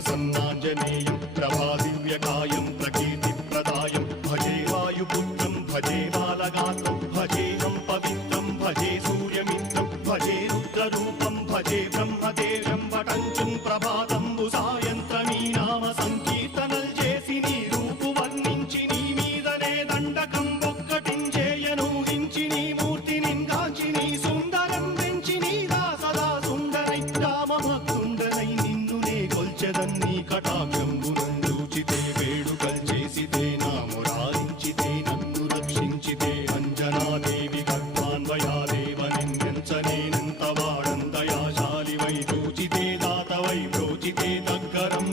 प्रसन्नाञ्जनेयं प्रभादिव्यकायं प्रकीर्तिप्रदायं भजे वायुपुत्रं भजे बालगात्रं भजेऽहं पवित्रं भजे सूर्यमित्रं भजे रुद्ररूपं भजे ब्रह्मदेव्यं वटञ्चं ప్రభాతంబు సాయంత్రమీ నామ సంకీర్తనల్ చేసి నీ రూపు వర్ణించి నీ మీదనే దండకం ఒక్కటించేయనూహించి నీ మూర్తిని గాంచి నీ సుందరం పెంచి నీ దాసదా సుందరై రామభక్తుండనై నిన్నునే కొల్చెదన్ని కటాక్షంబునందూచితే వేడుకల్ చేసితే నా మురారించితే నన్ను రక్షించితే అంజనాదేవి గర్భాన్వయాదేవనెంచనేనంత వాడందయాశాలివై చూచితే దాతవై ప్రోచితే దగ్గరం